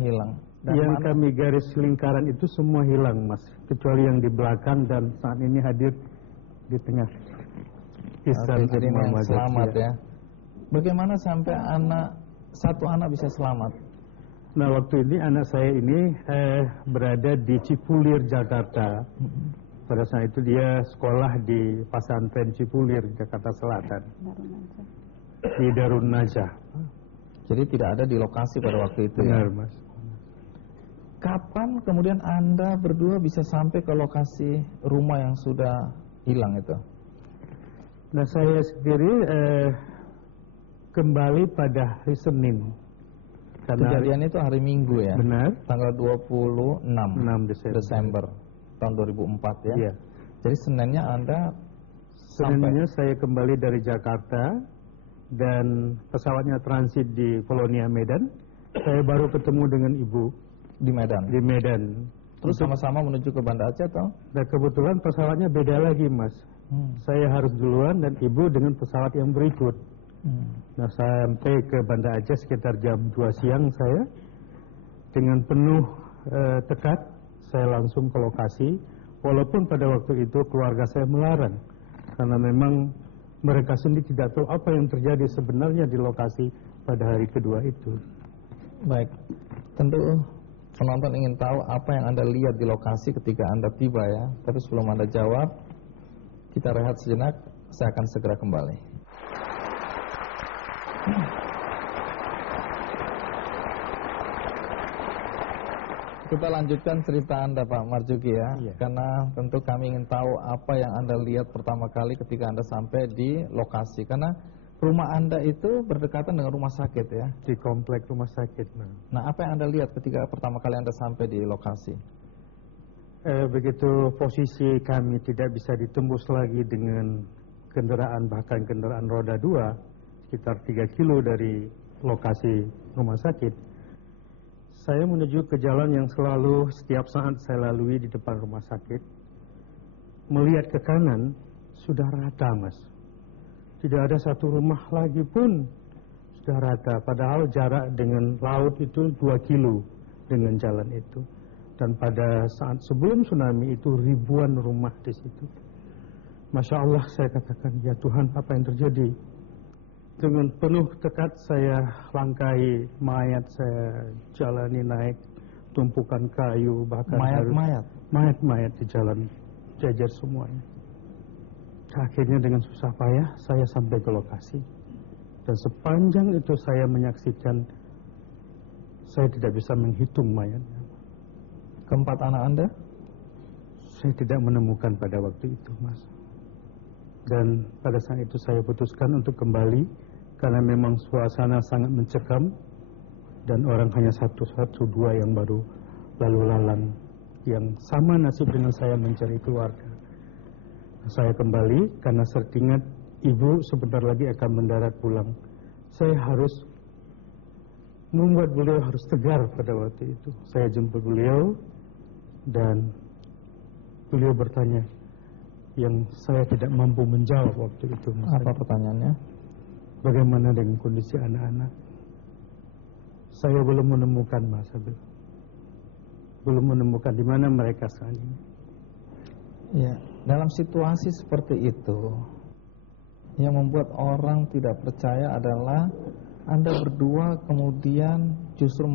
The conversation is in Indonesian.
hilang. Dan yang kami garis lingkaran itu semua hilang, Mas, kecuali yang di belakang dan saat ini hadir di tengah. Jadi ini yang selamat ya. Bagaimana sampai satu anak bisa selamat? Nah, waktu ini anak saya ini berada di Cipulir, Jakarta. Pada saat itu dia sekolah di Pesantren Cipulir, Jakarta Selatan, di Darun Najah. Jadi tidak ada di lokasi pada waktu itu. Benar, ya, Mas. Kapan kemudian Anda berdua bisa sampai ke lokasi rumah yang sudah hilang itu? Nah, saya sendiri kembali pada hari Senin. Kejadian itu hari Minggu ya? Benar. Tanggal 26 Desember tahun 2004 ya? Iya. Jadi Seninnya Anda Seninnya saya kembali dari Jakarta dan pesawatnya transit di Kolonia Medan. Saya baru ketemu dengan ibu di Medan. Di Medan. Terus sama-sama menuju ke Banda Aceh atau? Nah, kebetulan pesawatnya beda lagi, Mas. Saya harus duluan dan ibu dengan pesawat yang berikut. Nah, sampai ke Banda Aceh sekitar jam 2 siang saya dengan penuh tekad saya langsung ke lokasi. Walaupun pada waktu itu keluarga saya melarang karena memang mereka sendiri tidak tahu apa yang terjadi sebenarnya di lokasi pada hari kedua itu. Baik, tentu penonton ingin tahu apa yang Anda lihat di lokasi ketika Anda tiba ya. Tapi sebelum Anda jawab, kita rehat sejenak, saya akan segera kembali. Kita lanjutkan cerita Anda Pak Marjuki ya. Iya. Karena tentu kami ingin tahu apa yang Anda lihat pertama kali ketika Anda sampai di lokasi. Karena rumah Anda itu berdekatan dengan rumah sakit ya. Di komplek rumah sakit. Nah, apa yang Anda lihat ketika pertama kali Anda sampai di lokasi? Begitu posisi kami tidak bisa ditembus lagi dengan kendaraan, bahkan kendaraan roda 2, sekitar 3 kilo dari lokasi rumah sakit. Saya menuju ke jalan yang selalu setiap saat saya lalui di depan rumah sakit. Melihat ke kanan, sudah rata, Mas. Tidak ada satu rumah lagi pun sudah rata. Padahal jarak dengan laut itu 2 kilo dengan jalan itu. Dan pada saat sebelum tsunami itu ribuan rumah di situ. Masya Allah, saya katakan, ya Tuhan, apa yang terjadi? Dengan penuh tekad saya langkahi mayat, saya jalani naik tumpukan kayu, bahkan mayat-mayat di jalan jajar semuanya. Akhirnya dengan susah payah saya sampai ke lokasi. Dan sepanjang itu saya menyaksikan, saya tidak bisa menghitung mayatnya. Keempat anak Anda? Saya tidak menemukan pada waktu itu, Mas. Dan pada saat itu saya putuskan untuk kembali karena memang suasana sangat mencekam dan orang hanya satu dua yang baru lalu lalang yang sama nasib dengan saya mencari keluarga. Saya kembali karena teringat ibu sebentar lagi akan mendarat pulang. Saya harus membuat beliau harus tegar pada waktu itu. Saya jemput beliau dan beliau bertanya yang saya tidak mampu menjawab waktu itu. Apa pertanyaannya? Bagaimana dengan kondisi anak-anak? Saya belum menemukan, Mas Abel. Belum menemukan di mana mereka saat ini. Ya, dalam situasi seperti itu, yang membuat orang tidak percaya adalah Anda berdua kemudian justru